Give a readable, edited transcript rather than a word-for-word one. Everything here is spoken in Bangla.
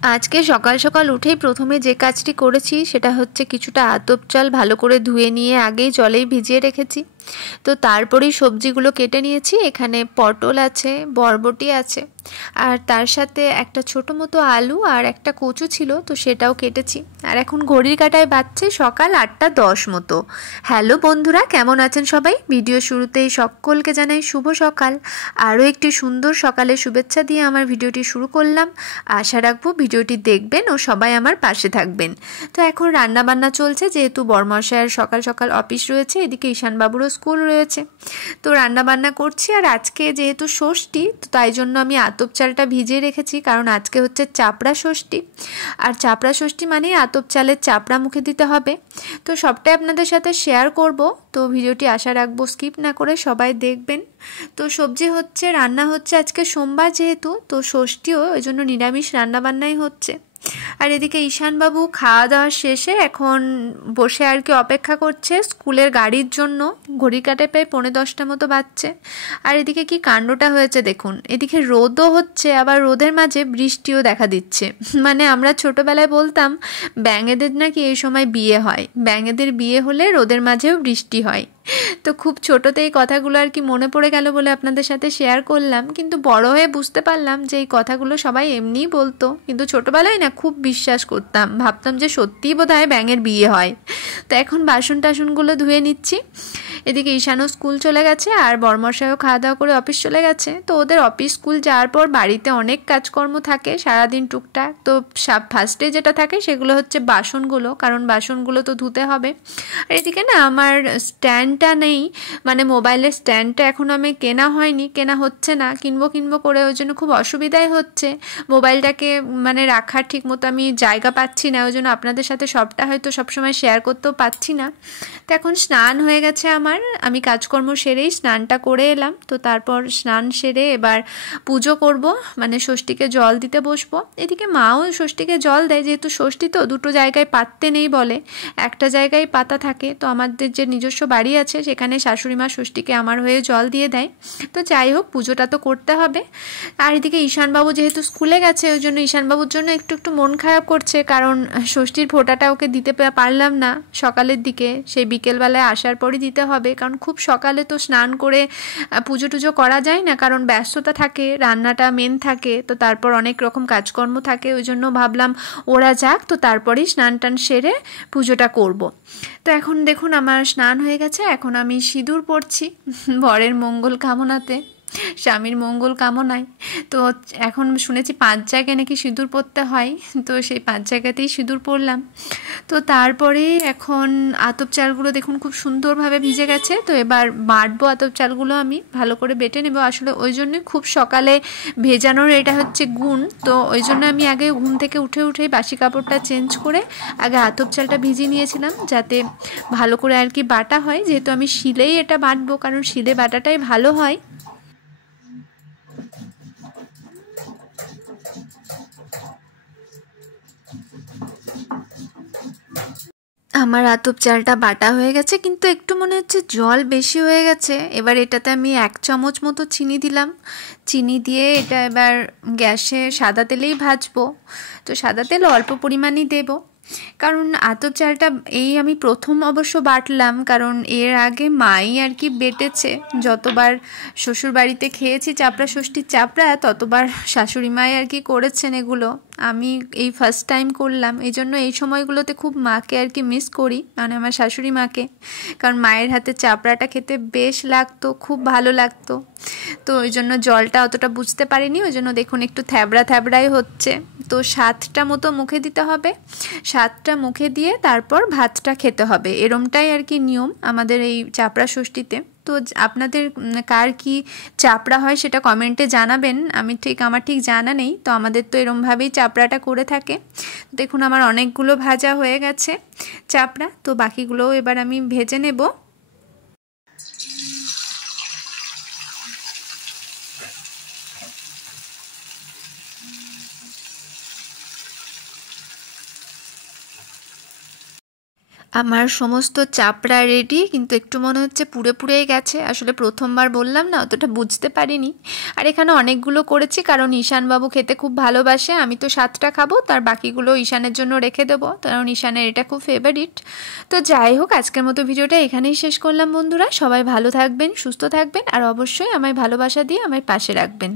আজকে সকাল সকাল উঠেই প্রথমে যে কাজটি করেছি সেটা হচ্ছে কিছুটা আতপ চাল ভালো করে ধুয়ে নিয়ে আগেই জলেই ভিজিয়ে রেখেছি। তো তারপরেই সবজিগুলো কেটে নিয়েছি। এখানে পটল আছে, বরবটি আছে, আর তার সাথে একটা ছোটো মতো আলু আর একটা কচু ছিল, তো সেটাও কেটেছি। আর এখন ঘড়ির কাঁটায় বাজছে সকাল 8:10 মতো। হ্যালো বন্ধুরা, কেমন আছেন সবাই? ভিডিও শুরুতেই সকলকে জানাই শুভ সকাল। আরও একটি সুন্দর সকালের শুভেচ্ছা দিয়ে আমার ভিডিওটি শুরু করলাম। আশা রাখবো ভিডিওটি দেখবেন ও সবাই আমার পাশে থাকবেন। তো এখন রান্না বান্না চলছে, যেহেতু বরমশাইয়ের সকাল সকাল অফিস রয়েছে, এদিকে ঈশানবাবুরও স্কুল রয়েছে, তো রান্না বান্না করছি। আর আজকে যেহেতু ষষ্ঠী, তো তাই জন্য আমি আতপ চালটা ভিজিয়ে রেখেছি, কারণ আজকে হচ্ছে চাপড়া ষষ্ঠী। আর চাপড়া ষষ্ঠী মানে আতপ চালের চাপড়া মুখে দিতে হবে। তো সবটাই আপনাদের সাথে শেয়ার করব, তো ভিডিওটি আশা রাখবো স্কিপ না করে সবাই দেখবেন। তো সবজি হচ্ছে, রান্না হচ্ছে আজকে সোমবার যেহেতু, তো ষষ্ঠীও, ওই জন্য নিরামিষ রান্নাবান্নাই হচ্ছে। আর এদিকে ঈশানবাবু খাওয়া দাওয়া শেষে এখন বসে আর কি অপেক্ষা করছে স্কুলের গাড়ির জন্য। ঘড়ি কাটে প্রায় 9:45 মতো বাজছে। আর এদিকে কি কাণ্ডটা হয়েছে দেখুন, এদিকে রোদও হচ্ছে, আবার রোদের মাঝে বৃষ্টিও দেখা দিচ্ছে। মানে আমরা ছোটোবেলায় বলতাম ব্যাঙেদের নাকি এই সময় বিয়ে হয়, ব্যাঙেদের বিয়ে হলে রোদের মাঝেও বৃষ্টি হয়। তো খুব ছোটোতে এই কথাগুলো আর কি মনে পড়ে গেল বলে আপনাদের সাথে শেয়ার করলাম। কিন্তু বড় হয়ে বুঝতে পারলাম যে এই কথাগুলো সবাই এমনিই বলতো, কিন্তু ছোটোবেলায় না খুব বিশ্বাস করতাম, ভাবতাম যে সত্যিই বোধহয় ব্যাঙের বিয়ে হয়। তো এখন বাসন টাসনগুলো ধুয়ে নিচ্ছি। এদিকে ঈশানও স্কুল চলে গেছে, আর বরমশাইও খাওয়া দাওয়া করে অফিস চলে গেছে। তো ওদের অফিস স্কুল যাওয়ার পর বাড়িতে অনেক কাজকর্ম থাকে সারাদিন টুকটাক। তো ফার্স্টে যেটা থাকে সেগুলো হচ্ছে বাসনগুলো, কারণ বাসনগুলো তো ধুতে হবে। আর এদিকে না আমার স্ট্যান্ডটা নেই, মানে মোবাইলের স্ট্যান্ডটা এখনও আমি কেনা হয়নি, কেনা হচ্ছে না, কিনবো করে, ওই জন্য খুব অসুবিধাই হচ্ছে। মোবাইলটাকে মানে রাখার ঠিক মতো আমি জায়গা পাচ্ছি না, ওই জন্য আপনাদের সাথে সবটা হয়তো সবসময় শেয়ার করতেও পাচ্ছি না। তো এখন স্নান হয়ে গেছে আমার, আমি কাজকর্ম সেরেই স্নানটা করে এলাম। তো তারপর স্নান সেরে এবার পুজো করব, মানে ষষ্ঠীকে জল দিতে বসবো। এদিকে মাও ষষ্ঠীকে জল দেয়, যেহেতু ষষ্ঠী তো দুটো জায়গায় পাততে নেই বলে, একটা জায়গায় পাতা থাকে। তো আমাদের যে নিজস্ব বাড়ি আছে সেখানে শাশুড়ি মা ষষ্ঠীকে আমার হয়ে জল দিয়ে দেয়। তো যাই হোক, পুজোটা তো করতে হবে। আর এদিকে ঈশানবাবু যেহেতু স্কুলে গেছে, ওই জন্য ঈশানবাবুর জন্য একটু একটু মন খারাপ করছে, কারণ ষষ্ঠীর ফোঁটাটা ওকে দিতে পারলাম না সকালের দিকে, সেই বিকেলবেলায় আসার পরই দিতে হবে, কারণ খুব সকালে তো স্নান করে পুজো টুজো করা যায় না, কারণ ব্যস্ততা থাকে, রান্নাটা মেন থাকে, তো তারপর অনেক রকম কাজকর্ম থাকে। ওই জন্য ভাবলাম ওরা যাক, তো তারপরেই স্নান টান সেরে পুজোটা করব। তো এখন দেখুন আমার স্নান হয়ে গেছে, এখন আমি সিঁদুর পরছি বরের মঙ্গল কামনাতে, স্বামীর মঙ্গল কামনায়। তো এখন শুনেছি 5 জায়গায় নাকি সিঁদুর পরতে হয়, তো সেই 5 জায়গাতেই সিঁদুর পরলাম। তো তারপরে এখন আতপ চালগুলো দেখুন খুব সুন্দরভাবে ভিজে গেছে। তো এবার বাটবো আতপ চালগুলো, আমি ভালো করে বেটে নেব। আসলে ওই জন্যই খুব সকালে ভেজানোর এটা হচ্ছে গুণ। তো ওই জন্য আমি আগে ঘুম থেকে উঠেই বাসি কাপড়টা চেঞ্জ করে আগে আতপ চালটা ভিজিয়ে নিয়েছিলাম, যাতে ভালো করে আর কি বাটা হয়। যেহেতু আমি শিলেই এটা বাটবো, কারণ শিলে বাটাটাই ভালো হয়। আমার আতপ চালটা বাটা হয়ে গেছে, কিন্তু একটু মনে হচ্ছে জল বেশি হয়ে গেছে। এবার এটাতে আমি 1 চামচ মতো চিনি দিলাম। চিনি দিয়ে এটা এবার গ্যাসে সাদা তেলেই ভাজবো। তো সাদা তেল অল্প পরিমাণই দেবো, কারণ আতপ চালটা এই আমি প্রথম অবশ্য বাটলাম, কারণ এর আগে মাই আর কি বেটেছে। যতবার শ্বশুর বাড়িতে খেয়েছি চাপড়া ষষ্ঠীর চাপড়া, ততবার শাশুড়ি মাই আর কি করেছেন এগুলো, আমি এই ফার্স্ট টাইম করলাম। এই জন্য এই সময়গুলোতে খুব মাকে আর কি মিস করি, মানে আমার শাশুড়ি মাকে, কারণ মায়ের হাতে চাপড়াটা খেতে বেশ লাগতো, খুব ভালো লাগতো। তো ওই জন্য জলটা অতটা বুঝতে পারিনি, ওই জন্য দেখুন একটু থ্যাবড়া থ্যাবড়াই হচ্ছে। তো 7টা মতো মুখে দিতে হবে, 7টা মুখে দিয়ে তারপর ভাতটা খেতে হবে, এরমটাই আর কি নিয়ম আমাদের এই চাপড়া ষষ্ঠীতে। তো আপনাদের কার কি চাপড়া হয় সেটা কমেন্টে জানাবেন, আমার ঠিক জানা নেই। তো আমাদের তো এরমভাবেই চাপড়াটা করে থাকে। দেখুন আমার অনেকগুলো ভাজা হয়ে গেছে চাপড়া, তো বাকিগুলোও এবার আমি ভেজে নেব। আমার সমস্ত চাপড়া রেডি, কিন্তু একটু মনে হচ্ছে পুড়ে পুড়েই গেছে। আসলে প্রথমবার বললাম না, অতটা বুঝতে পারিনি। আর এখানে অনেকগুলো করেছি কারণ ঈশানবাবু খেতে খুব ভালোবাসে। আমি তো 7টা খাবো, তার বাকিগুলো ঈশানের জন্য রেখে দেবো, কারণ ঈশানের এটা খুব ফেভারিট। তো যাই হোক, আজকের মতো ভিডিওটা এখানেই শেষ করলাম বন্ধুরা। সবাই ভালো থাকবেন, সুস্থ থাকবেন, আর অবশ্যই আমায় ভালোবাসা দিয়ে আমায় পাশে রাখবেন।